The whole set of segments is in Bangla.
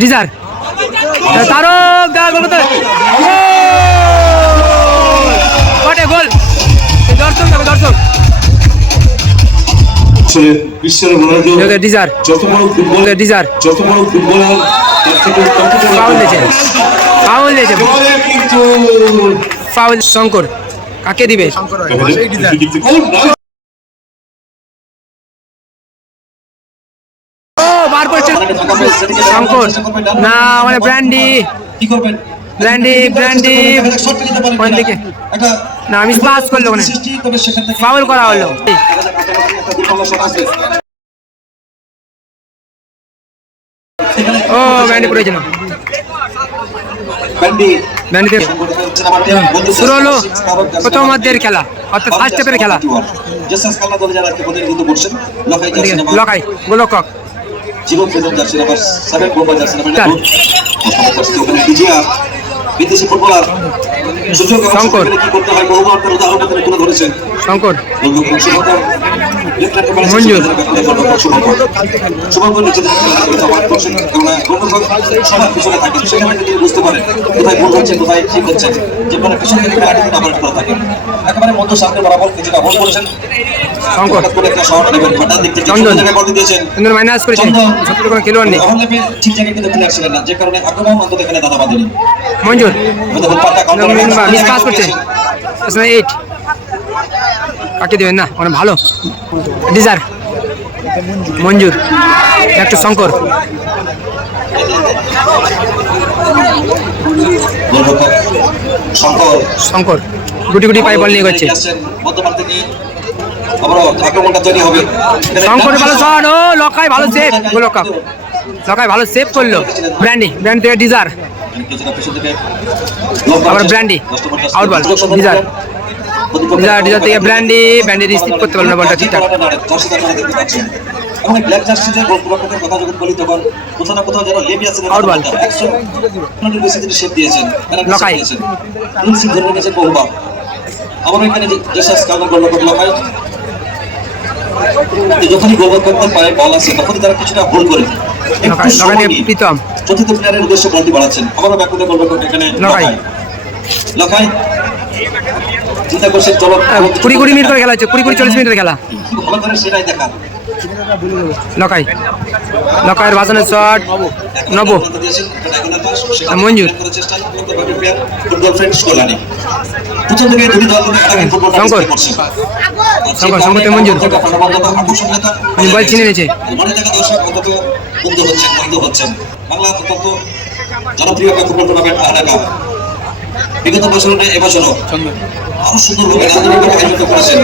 ডিজার তারক দা গোল করতে কটে গোল দর্শক দেখো দর্শক বিশ্বের রোনাল্ডো ডিজার যত বড় ফুটবলার ডিজার যত বড় ফুটবলার তার থেকে ফাউল দিয়েছে ফাউল দিয়েছে কিন্তু ফাউল শঙ্কর কাকে দিবে ও বার করছে শঙ্কর না মানে ব্র্যান্ডি কি করবেন ব্র্যান্ডি ব্র্যান্ডি কোন দিকে না আমি পাস করলো ওখানে ফাউল করা হলো ও ব্র্যান্ডি পড়েছিল ব্র্যান্ডি শুরু হলো প্রথম অর্ধের খেলা অর্থাৎ ফার্স্ট হাফের খেলা লকাই গোলকক জীবন ফেরত যাচ্ছে নাম্বার 7 গোল যাচ্ছে নাম্বার বিদেশি ফুটবলার সুযোগ শঙ্কর কি করতে হয় বহুবার তার উদাহরণ তুলে ধরেছেন শঙ্কর মঞ্জুর বুঝতে পারেন কোথায় ভুল হচ্ছে কোথায় ঠিক হচ্ছে যে কোনো পিছন থেকে অপারেট করা থাকে একেবারে মধ্য সামনে বরাবর কিছুটা ভুল করেছেন শঙ্কর একটা শট নেবেন হঠাৎ দেখতে চন্দন জায়গায় বল দিয়েছেন চন্দন মাইনাস করেছে সবচেয়ে কোনো খেলোয়াড় নেই ঠিক জায়গায় কিন্তু প্লেয়ার ছিলেন না যে কারণে আক্রমণ অন্তত এখানে দাদা বাঁধেনি মঞ্জুর মিস পাস করছে 8 কাকে দেবেন না মানে ভালো ডিজার মঞ্জুর একটু শঙ্কর শঙ্কর গুটি গুটি পায়ে বল নিয়ে করছে শঙ্কর ভালো শট ও লকাই ভালো সেভ গোলকাপ লকাই ভালো সেভ করলো ব্র্যান্ডি ব্র্যান্ড থেকে ডিজার আবার ব্র্যান্ডি আউট বল ডিজার ডিজার ডিজার থেকে ব্র্যান্ডি ব্র্যান্ডি রিসিভ করতে পারলো না বলটা ঠিকঠাক আউট বল লকাই যখনই গোল করতে পারে বল আছে তখনই তারা কিছুটা ভুল করে প্রীতম চতুর্থ প্লেয়ারের উদ্দেশ্যে বলটি বাড়াচ্ছেন আবারও ব্যাকুতে গোল করতে এখানে লকাই চিন্তা করছেন চলো 20 মিনিট করে খেলা হচ্ছে 40 মিনিটের খেলা ভালো করে সেটাই দেখা লকাই লকাইয়ের বাজানের শট নব মঞ্জুর শঙ্কর শঙ্কর শঙ্কর মঞ্জুর বল ছিনে নিয়েছে জনপ্রিয় ফুটবল টুর্নামেন্ট ঢাকা বিগত বছরে এবছরও আরো সুন্দরভাবে আয়োজিত করেছেন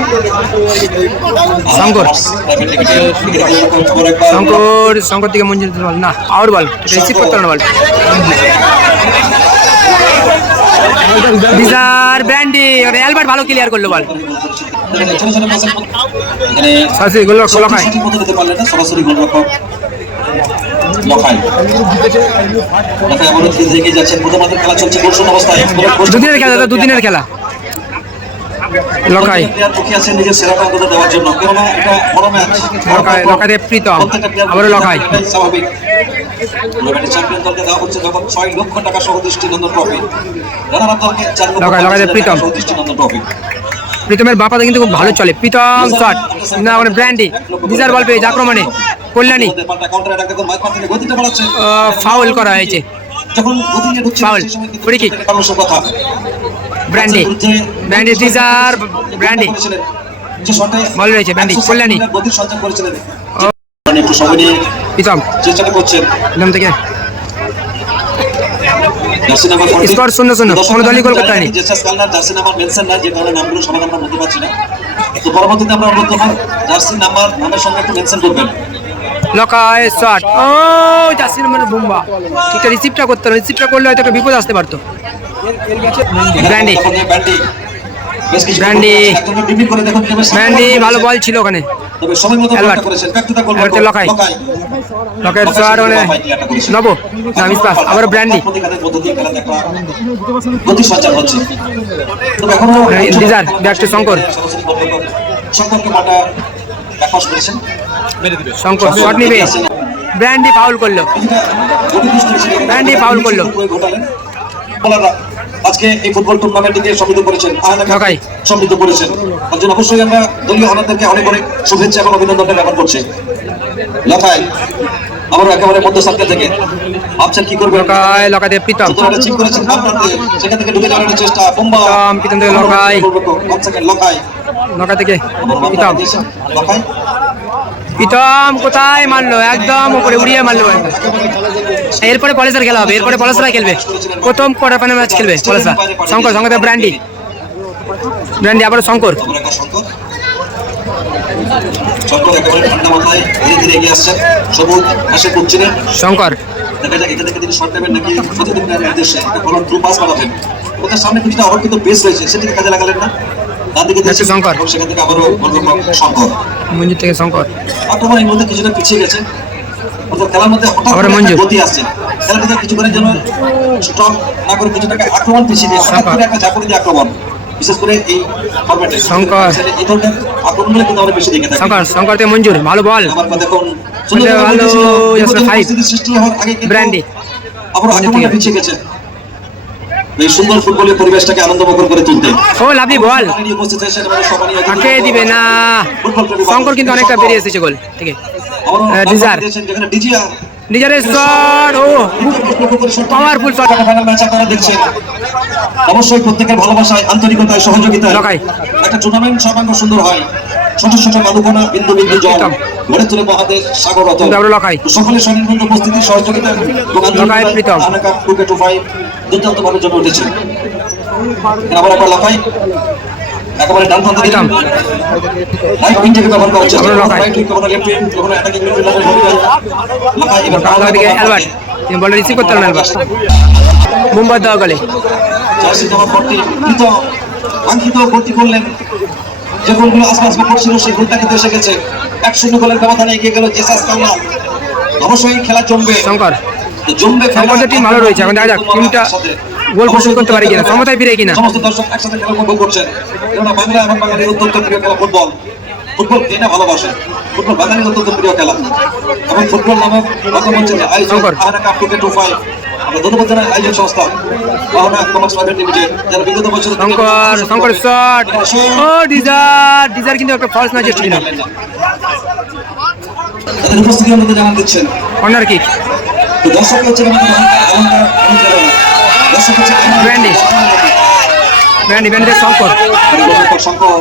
শঙ্কর শঙ্কর শঙ্কর থেকে মঞ্জুর বল না আউট বল রিসিভ করতে না বল ডিজার ব্র্যান্ডি আর অ্যালবার্ট ভালো ক্লিয়ার করলো বল সরাসরি গোল লকাই সরাসরি গোল লকাই লকাই আমাদের দিকে যাচ্ছেন প্রথমত খেলা চলছে গোলশূন্য অবস্থায় দুদিনের খেলা দুদিনের খেলা লকাই নিজের সেরাটা অন্তত দেওয়ার জন্য কেননা এটা বড় ম্যাচ লকাই লকাই প্রীতম আবার লকাই স্বাভাবিক টুর্নামেন্টের চ্যাম্পিয়ন দলকে দেওয়া হচ্ছে যখন 6 লক্ষ টাকা সহ দৃষ্টিনন্দন ট্রফি রানার দলকে 4 লক্ষ টাকা প্রীতম দৃষ্টিনন্দন ট্রফি প্রীতমের বাপাতে কিন্তু খুব ভালো চলে প্রীতম শট না মানে ব্র্যান্ডি ডিজার বল পেয়ে আক্রমণে কল্যাণী ফাউল করা হয়েছে foul free kick Brandy Brandy ডিজার ব্র্যান্ডি বল রয়েছে ব্র্যান্ডি কল্যাণী প্রীতম চেষ্টা করছেন প্রীতম থেকে স্কোর 0-0 কোনো দলই গোল করতে হয়নি জার্সি নাম্বার মেনশন না যে কারণে নামগুলো সবাই আমরা বলতে পারছি না তো পরবর্তীতে আমরা অনুরোধ করব জার্সি নাম্বার নামের সঙ্গে একটু মেনশন করবেন লকাই শট ও জার্সি নাম্বার বুম্বা ঠিক রিসিভটা করতে হবে রিসিভটা করলে হয়তো একটা বিপদ আসতে পারতো ব্র্যান্ডি ব্র্যান্ডি ব্র্যান্ডি ভালো বল ছিল ওখানে তবে সময় মতো ব্যাকটা করেছেন ব্যক্তিগত গোল করতে লকাই লকাই শট মানে নব না মিস পাস আবার ব্র্যান্ডি গতি সঞ্চার হচ্ছে তবে এখনো ডিজার ব্যাক টু শঙ্কর শঙ্করকে মাটা ব্যাকপাস করেছেন শঙ্কর শট নিবে ব্র্যান্ডি ফাউল করলো, ব্র্যান্ডি ফাউল করলো। আজকে এই ফুটবল টুর্নামেন্টকে সমৃদ্ধ করেছেন, লকাই সমৃদ্ধ করেছেন। তার জন্য অবশ্যই আমরা দলীয় অনারদেরকে অনেক অনেক শুভেচ্ছা এবং অভিনন্দন জ্ঞাপন করছি। লকাই আমরা একেবারে মধ্য সার্কেল থেকে ভাবছেন কি করবেন। লকাই লকাতে প্রীতম, চিপ করেছেন সেখান থেকে ঢুকে যাওয়ার চেষ্টা। প্রীতম থেকে লকাই, লকাই লকা থেকে প্রীতম, লকাই প্রীতম কোথায় মারলো, একদম উপরে উড়িয়ে মারলো। এরপরে পলেসার খেলা হবে, এরপরে পলেসরা খেলবে, প্রথম কোয়ার্টার ফাইনাল ম্যাচ খেলবে পলেসরা। শঙ্কর, শঙ্কর ব্র্যান্ডি, ব্র্যান্ডি আবার শঙ্কর, শঙ্কর একেবারে ঠান্ডা মাথায় ধীরে ধীরে এগিয়ে আসছেন। সবুজ হাসে করছিলেন শঙ্কর। দেখা যাক এখান থেকে তিনি শর্ট নেবেন নাকি প্রতিদিন নির্দেশে একটা বড় থ্রু পাস পাঠাবেন। ওদের সামনে কিছুটা অরক্ষিত বেস রয়েছে, সেটিকে কাজে লাগালেন না। তার দিকে দেখছি শঙ্কর, সেখান থেকে আবারও শঙ্কর, মঞ্জুর থেকে শঙ্কর। আক্রমণ এই মধ্যে কিছুটা পিছিয়ে গেছে। অর্থাৎ খেলার মধ্যে হঠাৎ করে একটা গতি আসছে। খেলাটিকে কিছুক্ষণের জন্য স্টপ না করে কিছুটা আক্রমণ পিছিয়ে দিয়ে হঠাৎ করে একটা ঝাঁকুনি দিয়ে আক্রমণ, বিশেষ করে এই ফরম্যাটে শঙ্কর, এই ধরনের আক্রমণগুলো কিন্তু আমরা বেশি দেখে থাকি। শঙ্কর, শঙ্কর থেকে মঞ্জুর, ভালো বল, দেখুন ভালো সৃষ্টি হওয়ার আগে ব্র্যান্ডি আবার আক্রমণটা পিছিয়ে গেছে। এই সুন্দর ফুটবলের পরিবেশটাকে আনন্দমুখর করে তুলতে ও লাভলি বল তাকে দিবে না। শঙ্কর কিন্তু অনেকটা বেরিয়ে এসেছে গোল থেকে। Desire, ডিজারের shot, oh powerful shot. Final match আপনারা দেখছেন, অবশ্যই প্রত্যেকের ভালোবাসায়, আন্তরিকতায়, সহযোগিতায় লকাই একটা টুর্নামেন্ট সর্বাঙ্গ সুন্দর হয়। ছোট ছোট বালুকণা, বিন্দু বিন্দু জল গড়ে তুলে মহাদেশ সাগর রত। লকাই সকলের স্বনির্ভর উপস্থিতি, সহযোগিতা লকাই প্রীতম দুর্দান্ত ভাবে জমে উঠেছে। আবার একবার লকাই একেবারে ডান প্রান্ত থেকে রাইট উইং থেকে ব্যবহার করার চেষ্টা, রাইট উইং কখনো লেফট উইং কখনো অ্যাটাকিং মিডফিল্ডারের ভূমিকায় লকাই এবার বাংলা দিকে অ্যালবার্ট, তিনি বলটা রিসিভ করতে পারলেন। অ্যালবার্ট মুম্বাই দেওয়া গলে জার্সি জামা পরটি কৃত আঙ্কিত ভর্তি করলেন। যে গোলগুলো আস্তে আস্তে করছিল সেই গোলটা কিন্তু এসে গেছে। 1-0 গোলের ব্যবধানে এগিয়ে গেল জেসাস কালনা। অবশ্যই খেলা জমবে, শঙ্কর, জমবে। শঙ্করের টিম ভালো রয়েছে, এখন দেখা যাক টিমটা গোল প্রস্তুত করতে পারে কিনা, সমতায় ফিরে কিনা। সমস্ত দর্শক একসাথে খেলা উপভোগ করছেন। কেননা বাংলা এবং বাঙালির অত্যন্ত প্রিয় খেলা ফুটবল। ফুটবল কে না ভালোবাসে, ফুটবল বাঙালির অত্যন্ত প্রিয় খেলা। এবং ফুটবল নামক রঙ্গমঞ্চে আয়োজন আহানা কাপ 2K25 আমরা ধন্যবাদ জানাই আয়োজক সংস্থা বাহনা কমার্স প্রাইভেট লিমিটেড, যারা বিগত বছর শঙ্কর, শঙ্কর শট, ও ডিজার, ডিজার কিন্তু একটা ফলস ম্যাচ ছিল। তাদের উপস্থিতি আমাদের জানান দিচ্ছেন। কর্নার কিক, তো দর্শক হচ্ছে brandy, brandy, brandy Shankar,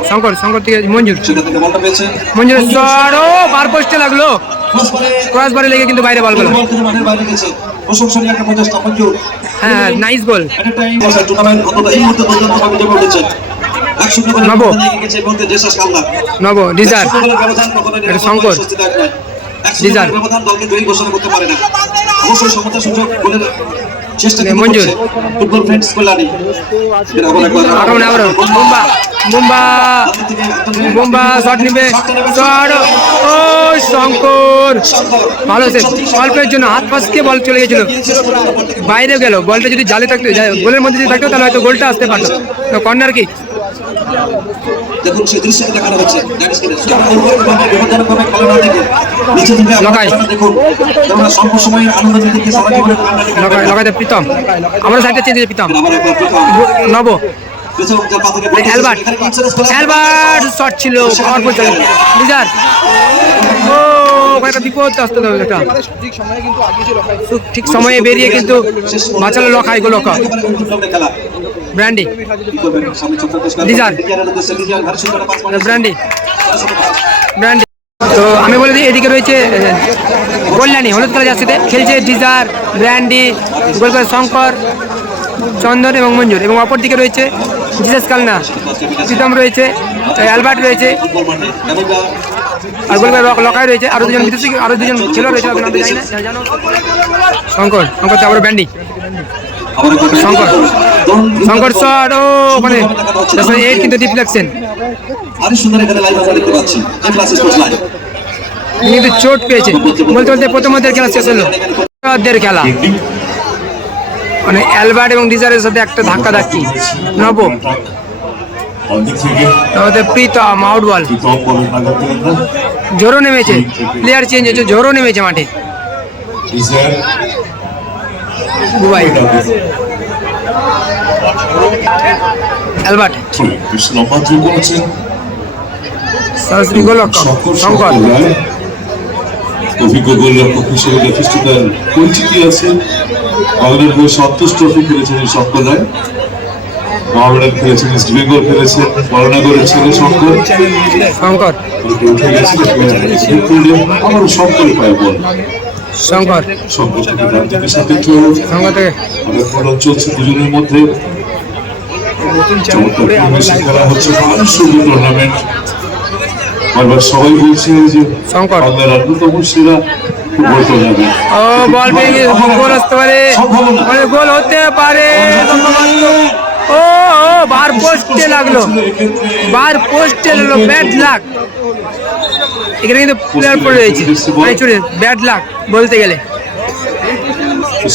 Shankar, Shankar থেকে মঞ্জুর, মঞ্জুর শট, ও বার পোস্টে লাগলো, ক্রস বারে লেগে কিন্তু বাইরে বল গেল। হ্যাঁ, নাইস গোল। নব, নব, ডিজার, শঙ্কর, ডিজার, মঞ্জুর, আক্রমণ আবার বুম্বা, বুম্বা, বুম্বা শট নিবে, শট, ও শঙ্কর ভালো সে অল্পের জন্য হাত ফাঁসকে বল চলে গেছিল, বাইরে গেল। বলটা যদি জালে থাকতো, গোলের মধ্যে যদি থাকতো তাহলে হয়তো গোলটা আসতে পারতো। কর্নার কিক, দেখুন সেই দৃশ্যটি দেখানো হচ্ছে। লগাতে প্রীতম, আমরা সাইডে চেঞ্জ প্রীতম, নব, অ্যালবার্ট, অ্যালবার্ট শট ছিল, পাওয়ারফুল ছিল। ডিজার, ও ওখানে একটা বিপদ আসতে হবে, একটা ঠিক সময়ে বেরিয়ে কিন্তু বাঁচালো লখাই গোল। ব্র্যান্ডি, ডিজার, ব্র্যান্ডি, ব্র্যান্ডি। তো আমি বলে দিই এদিকে রয়েছে কল্যাণী হলুদ কালার জার্সিতে খেলছে ডিজার, ব্র্যান্ডি, গোল করে শঙ্কর, চন্দন এবং মঞ্জুর, এবং অপর দিকে রয়েছে জিসাস কালনা, প্রীতম রয়েছে, অ্যালবার্ট রয়েছে, আর গোল করে লকাই রয়েছে, আরো দুজন বিদেশি, আরো দুজন খেলোয়াড় রয়েছে, শঙ্কর, শঙ্কর আবার ব্র্যান্ডি, শঙ্কর, শঙ্কর শট, ও ওখানে 8 কিন্তু ডিফ্লেকশন, কিন্তু চোট পেয়েছে। বলতে বলতে প্রথমার্ধের খেলা শেষ হলো, খেলা মানে অ্যালবার্ট এবং ডিজারের সাথে একটা ধাক্কা ধাক্কি। নব, প্রীতম আউট বল, জোরও নেমেছে, প্লেয়ার চেঞ্জ হয়েছে, জোরও নেমেছে মাঠে। ডিজায়ার বুবাই অ্যালবার্ট বেশ লম্বা থ্রো করেছেন সরাসরি গোলরক্ষক শঙ্কর রায় অভিজ্ঞ গোলরক্ষক হিসেবে যথেষ্ট তার পরিচিতি আছে। বাংলার হয়ে সন্তোষ ট্রফি খেলেছেন এই শঙ্কর রায়, মহামেডান খেলেছেন, ইস্ট বেঙ্গল খেলেছেন, বরনাগরের ছেলে শঙ্কর শঙ্কর উঠে গেছে আবারও শঙ্করের পায়ে বল শঙ্কর শঙ্কর থেকে ডান দিকের সাথে থ্রো শঙ্কর থেকে আদান চলছে দুজনের মধ্যে। চমৎকার পরিবেশে খেলা হচ্ছে মানুষের টুর্নামেন্ট। বারবার সবাই বলছে যে শঙ্কর বাংলার অন্যতম সেরা ফুটবল টুর্নামেন্ট। ও বল পেয়ে গিয়ে গোল আসতে পারে, মানে গোল হতে পারে। ও ও বার পোস্টে লাগলো, বার পোস্টে লাগলো, ব্যাড লাক। এখানে কিন্তু প্লেয়ার পড়ে রয়েছে, মানে চলে ব্যাড লাক বলতে গেলে।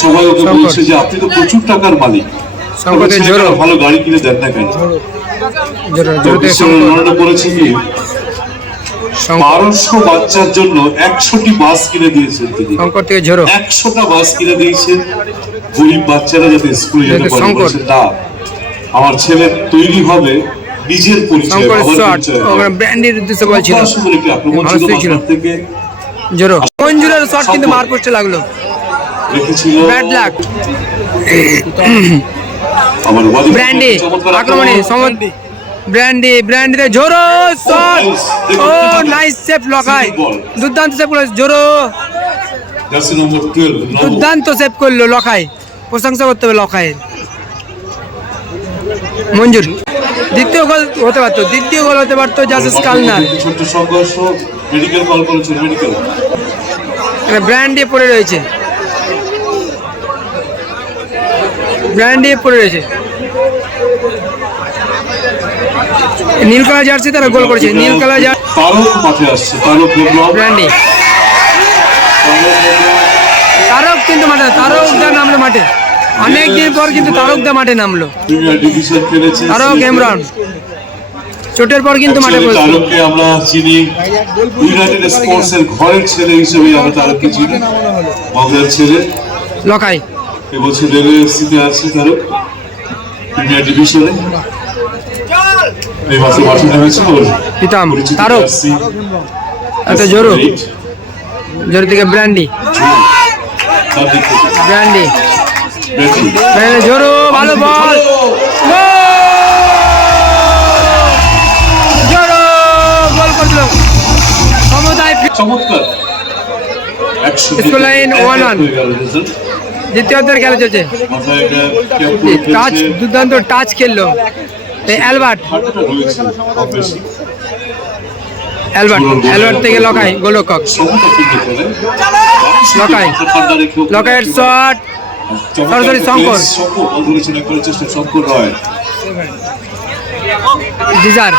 সবাই ওকে বলছে যে আপনি তো প্রচুর টাকার মালিক, শঙ্কর থেকে জোরো ভালো গাড়ি কিনে দেন না কেন? জোরো জোরো থেকে রোনাল্ডো বলেছে কি শঙ্কর 1200 বাচ্চার জন্য 100টি বাস কিনে দিয়েছেন তিনি। শঙ্কর থেকে জোরো 100টা বাস কিনে দিয়েছেন গরিব বাচ্চারা যাতে স্কুলে যেতে পারে। শঙ্কর। বলছেন না, আমার ছেলে তৈরি হবে নিজের পরিচয়, শঙ্কর বাবার শট পরিচয়। ওখানে ব্র্যান্ডির উদ্দেশ্যে বলছিল সুন্দর একটি আক্রমণ ভালো ছিল ছিল। বাংলা থেকে, জোরো মঞ্জুরের শট কিন্তু মার পোস্টে লাগলো, রেখেছিল ব্যাড লাক। আমার ওয়াদি ব্র্যান্ডি চমৎকার আক্রমণে সমত ব্র্যান্ডি ব্র্যান্ডিতে জোরো শট। ও নাইস সেভ লকায়, দুর্দান্ত সেভ করলো জোরো, জার্সি নম্বর 12 নব। দুর্দান্ত সেভ করলো লকায়, প্রশংসা করতে হবে লকায়ের। মঞ্জুর দ্বিতীয় গোল হতে পারতো, দ্বিতীয় গোল হতে পারতো জাসিস কালনার। ছোট্ট সংঘর্ষ, মেডিকেল কল করেছিল, মেডিকেল ব্র্যান্ডি পড়ে রয়েছে, ব্র্যান্ডি পড়ে রয়েছে। নীল কালার জার্সি তারা গোল করেছে, নীল কালার জার্সি তারক মাঠে আসছে, তারক বিপ্লব। ব্র্যান্ডি তারক কিন্তু মাঠে, তারক দা নামলো মাঠে, অনেকদিন পর কিন্তু তারক দা মাঠে নামলো। প্রিমিয়ার ডিভিশন খেলেছে তারক ইমরান চোটের পর কিন্তু মাঠে Actually, বসে। তারককে আমরা চিনি ইউনাইটেড স্পোর্টস এর ঘরের ছেলে হিসেবে, আমরা তারককে চিনি, বাংলার ছেলে। লকাই এবছর রেলওয়ে এফসিতে আছে তারক, প্রিমিয়ার ডিভিশনে এই মাসে মাঠে নেমেছে। ওর পিতাম পরিচিত তারক জার্সি একটা জোরো 8, জোরো থেকে ব্র্যান্ডি তার দিক থেকে ব্র্যান্ডি ব্র্যান্ডি। ব্র্যান্ডি জোরো ভালো বল, জোরো গোল করলো সমুদায়। চমৎকার 100 স্কোর লাইন 1-1। হয়ে গেল result। দ্বিতীয়ার্ধের খেলা চলছে, মাথায় একটা ক্যাপ পরে টাচ খেলছে। দুর্দান্ত টাচ খেললো এই অ্যালবার্ট, হাঁটুটা রয়েছে কম বেশি। অ্যালবার্ট অ্যালবার্ট থেকে লকাই গোলরক্ষক সমতা কিন্তু খেলে। লকাই ঠান্ডা রেখে লকাইয়ের শট সরাসরি শঙ্কর। শঙ্কর বল ধরেছেন একবার চেষ্টা, শঙ্কর রয় ডিজার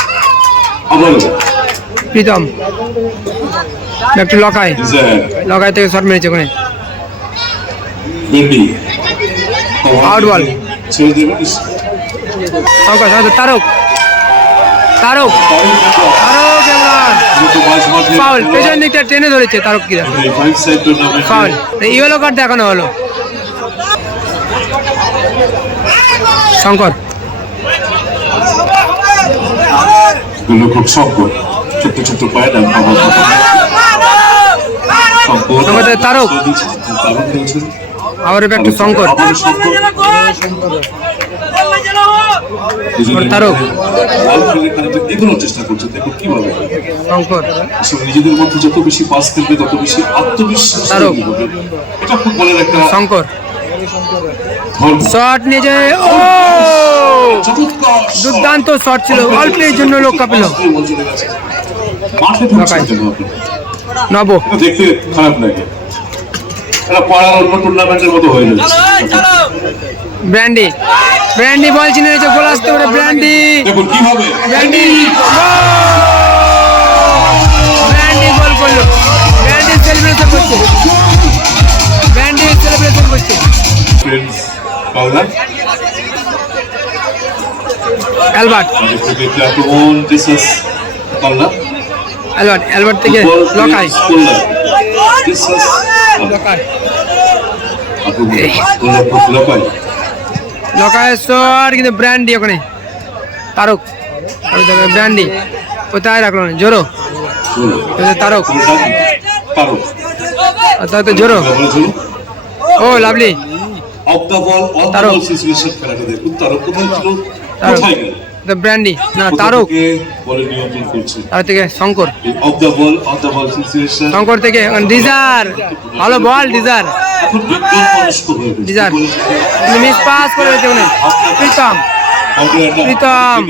আবার প্রীতম একটু লকাই, ডিজায়ার লকাই থেকে শট মেরেছে ওখানে, বেন্ডি আউট বল। ছেড়ে দেবেন শঙ্কর সরাসরি তারক, তারক তারক ইমরান ফাউল, পেছন দিকটা টেনে ধরেছে তারক কিরা, ফাউল, ইয়েলো কার্ড দেখানো হলো। শঙ্কর খুব শঙ্কর ছোট্ট ছোট্ট পায়ে ডান পা বল। শঙ্কর আমাদের তারক। তারক খেলছেন। আবার ব্যাক টু শঙ্কর, আবারও শঙ্কর। দুজনে তারক। বল খেলে খানিকটা এগোনোর চেষ্টা করছে, দেখুন কিভাবে শঙ্কর আসলে নিজেদের মধ্যে যত বেশি পাস খেলবে তত বেশি আত্মবিশ্বাস তারক। তৈরি হবে। এটা ফুটবলের একটা শঙ্কর ধর্ম। শট নিয়ে যায়, ও চমৎকার দুর্দান্ত শট ছিল, অল্পের জন্য লোক কাঁপল। বল চলে গেছে। মাঠে ঢুকছে কেন আপনি? নব এটা দেখতে খারাপ লাগে, এটা পাড়ার অন্য টুর্নামেন্টের মতো হয়ে যাচ্ছে। ব্র্যান্ডি, ব্র্যান্ডি বল চিনে নিয়েছে, গোল আসতে পারে ব্র্যান্ডি, দেখুন কিভাবে ব্র্যান্ডি ব্র্যান্ডি গোল করলো, ব্র্যান্ডি সেলিব্রেশন করছে, ব্র্যান্ডি সেলিব্রেশন করছে। ফ্রেন্ডস পাওলা অ্যালবার্ট, দেখতে আক্রমণ জেসাস পাওলা অ্যালবার্ট, অ্যালবার্ট থেকে লকাই, জেসাস লকাই গোলরক্ষক লকাই লকায় শট কিন্তু ব্র্যান্ডি ওখানে তারক ব্র্যান্ডি কোথায় রাখলো না জোরো তারক তারক তো জোরো oh lovely off the ball on the Tarak. Ball situation খেলাটা দেখুন তারক কোথায় ছিল কোথায় গেল ব্র্যান্ডি না কোথা তারক থেকে বলে নিয়ন্ত্রণ করছে তার থেকে Shankar of the ball on the ball situation Shankar থেকে ডিজার ভালো বল ডিজার এখন বিজ্ঞান মনস্ক হয়ে গেছে ডিজার মিস পাস করে দিয়েছে ওখানে প্রীতম প্রীতম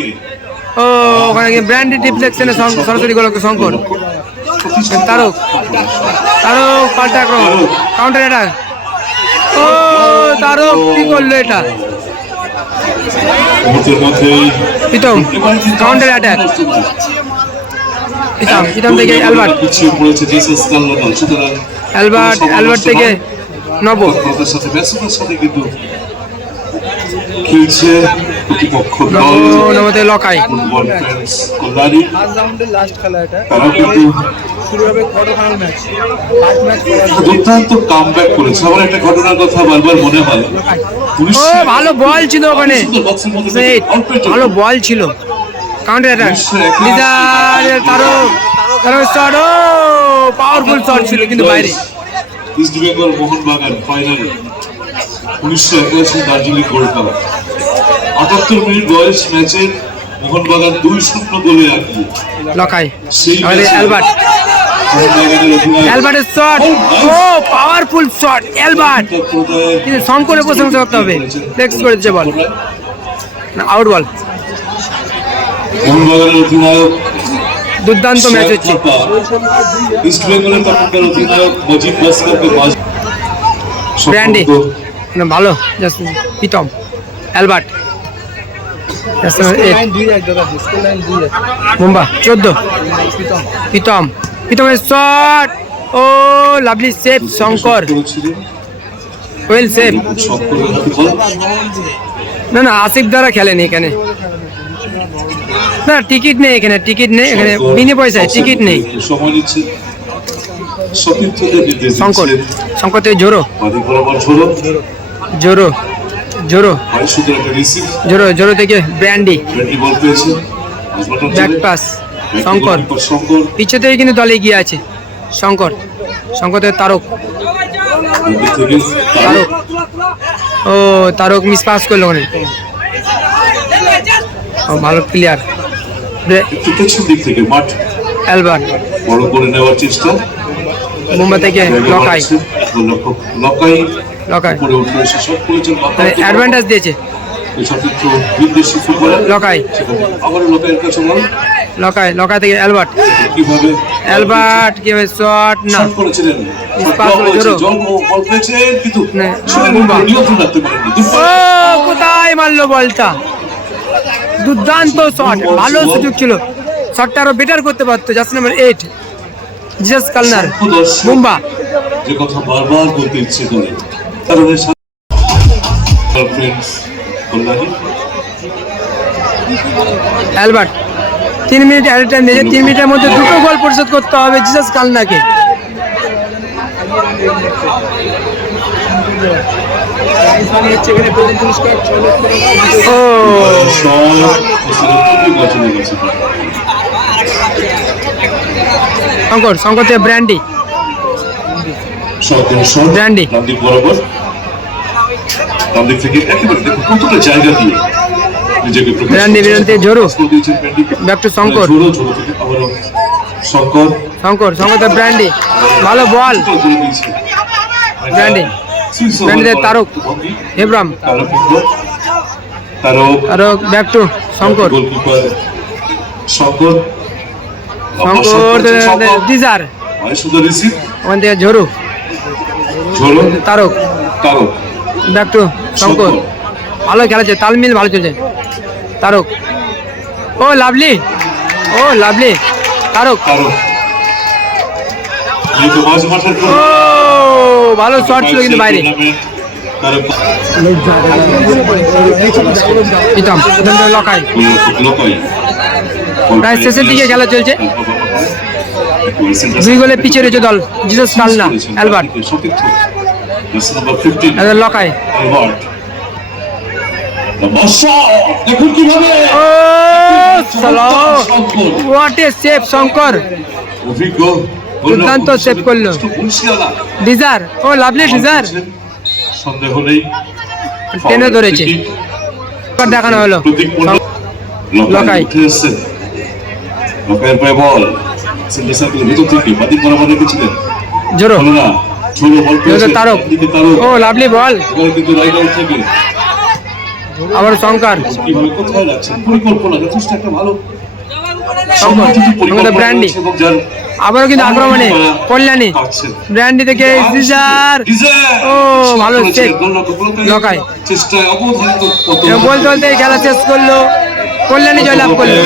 ও ওখানে ব্র্যান্ডি ডিফ্লেকশনে সরাসরি গোল শঙ্কর তারক তারক পাল্টা আক্রমণ কাউন্টার অ্যাটাক ও তারক কি করলো এটা মুহূর্তের মধ্যেই প্রীতম কাউন্টার অ্যাটাক প্রীতম থেকে অ্যালবার্ট পিছিয়ে পড়েছে জেসাস কাল্লাদল সুতরাং অ্যালবার্ট থেকে নব তৎপরতার সাথে ব্যস্ততার সাথে কিন্তু খেলছে প্রতিপক্ষ দল নবতে লকাই ফুটবল ফ্রেন্ডস কল্যাণী তারাও কিন্তু দুর্দান্ত কামব্যাক করেছে। আমার একটা ঘটনার কথা বারবার মনে হয় ও ভালো বল ছিল ওখানে বক্সের মধ্যে সেই ভালো বল ছিল কাউন্টার অ্যাটাক লিজার Tarak Tarak shot oh powerful shot ছিল কিন্তু বাইরে ইস্ট বেঙ্গল মোহনবাগান ফাইনালে 1981 দার্জিলিং গোল্ড কাপ 78 মিনিট বয়স ম্যাচে মোহনবাগান 2-0 গোলে এগিয়ে লকাই সেই অ্যালবার্ট মোহনবাগানের অধিনায়ক অ্যালবার্টের shot oh powerful shot Albert কিন্তু শঙ্করের প্রশংসা করতে হবে নেক্সট করে দিচ্ছে বল না আউট বল মোহনবাগানের অধিনায়ক দুর্দান্ত ম্যাচ হচ্ছে ইস্ট বেঙ্গলের তখনকার অধিনায়ক মজিব বাসকারকে ব্র্যান্ডি না ভালো জাস্ট প্রীতম অ্যালবার্ট মুম্বা 14 প্রীতমের shot oh lovely save Shankar well save না না আসিফ দ্বারা খেলেনি এখানে না টিকিট নেই এখানে বিনে পয়সায় টিকিট নেই সময় নিচ্ছে সতীর্থদের নির্দেশ শঙ্কর শঙ্কর থেকে জোরো বাড়ি বরাবর ঝোড়ো জোরো জোরো ভাই শুধু একটা রিসিভ জোরো থেকে ব্র্যান্ডি ব্যাটি বল পেয়েছে ব্যাক পাস শঙ্কর শঙ্কর পিছে থেকে কিন্তু দলে এগিয়ে আছে শঙ্কর থেকে তারক মধ্যে থেকে তারক ও তারক মিস পাস করলো ওখানে ও ভালো প্লেয়ার একটু পেছন দিক থেকে মাঠ অ্যালবার্ট বড় করে নেওয়ার চেষ্টা মুম্বাই থেকে লকাই লকাই উপরে উঠে এসে শট করেছেন অ্যাডভান্টেজ দিয়েছে সতীর্থ বিদেশি ফুটবলার লকাই আবারও লকাইয়ের কাছে বল লকাই থেকে অ্যালবার্ট কিভাবে কিভাবে শট না শট করেছিলেন পাস করে জোরো। জল বল পেয়েছেন কিন্তু না, শরীরের মুম্বা। উপর নিয়ন্ত্রণ রাখতে পারেননি ও কোথায় মারলো বলটা দুর্দান্ত শট ভালো সুযোগ ছিল শটটা আরো বেটার করতে পারতো জাস্ট নাম্বার 8 জিসাস কালনার মুম্বা যে কথা বারবার বলতে ইচ্ছে করে কারণ এর সাথে friends Kalyani Albert 3 minute at time দিয়েছে 3 মিনিটের মধ্যে দুটো গোল পরিশোধ করতে হবে জিসাস কালনাকে ও শঙ্কর থেকে ব্র্যান্ডি ব্র্যান্ডি। ডানদিক বরাবর ডানদিক থেকে একেবারে দেখুন কতটা জায়গা দিয়ে নিজেকে প্রকাশ ব্র্যান্ডি করছেন। বিরন্তি জোরো স্কোর দিয়েছেন ব্র্যান্ডি। ব্যাক টু শঙ্কর ঝোড়ো থেকে আবারও শঙ্কর থেকে ব্র্যান্ডি ভালো বল করে দিয়েছে। Brandy switch over Brandy ball. Tarak ভঙ্গি। হেব্রাম Tarak Tarak back to Shankar goalkeeper Shankar ডিজার শুধু রিসিভ ওখান থেকে ঝোরো ঝোড়ো তারক তারক ব্যাক টু শঙ্কর ভালো খেলেছে তালমিল ভালো চলছে তারক ও লাভলি তারক তারক যেহেতু মাঝ মাঠের ও ভালো শট ছিল কিন্তু বাইরে তারক প্রীতম লকাই লোকাই প্রায় শেষের দিকে খেলা চলছে 2 গোলে পিছিয়ে রয়েছে দল Jesus Kalna Albert That's number 15. লকাই। Albert. Number shot. দেখুন কিভাবে ও সালা, হোয়াট এ সেভ শঙ্কর, অভিজ্ঞ দুর্দান্ত সেভ করলো। মুন্সিয়ালা ডিজার, ও লাভলি ডিজার, সন্দেহ নেই টেনে ধরেছে। দেখানো হলো প্রতীক পণ্ডিত লকাই। উঠে এসেছেন। লকাইয়ের পায়ে বল সেন্টার সার্কেলের ভিতর থেকে বাদিক বরাবর রেখেছিলেন। জোরো হলো না, ছোড়ো বল পেয়েছে তারক, একদিকে তারক। ও লাভলি বল, এবার কিন্তু রাইট আউট থেকে আবার শঙ্কর, কিভাবে কোথায় যাচ্ছেন, পরিকল্পনা যথেষ্ট একটা ভালো শঙ্কর, আমাদের ব্র্যান্ডি, এবং যার আবারও কিন্তু আক্রমণে কল্যাণী, পাচ্ছেন। ব্র্যান্ডি থেকে ডিজার, ও ভালো সেভ লকাই। চেষ্টায় অবধারিত বলতে বলতে খেলা শেষ করলো, কল্যাণী জয়লাভ করলো।